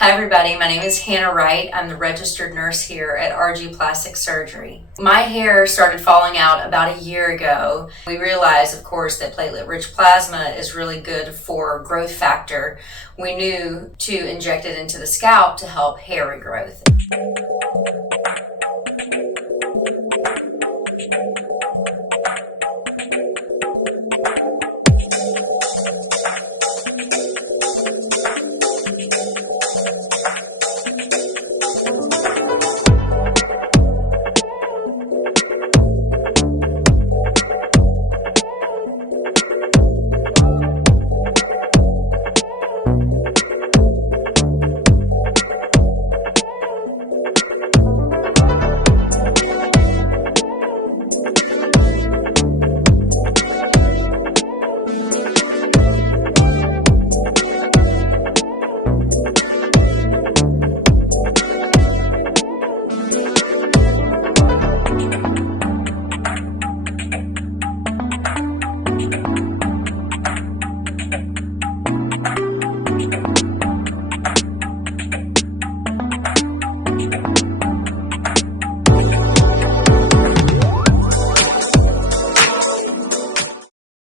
Hi everybody, my name is Hannah Wright. I'm the registered nurse here at RG Plastic Surgery. My hair started falling out about a year ago. We realized, of course, that platelet-rich plasma is really good for growth factor. We knew to inject it into the scalp to help hair regrowth.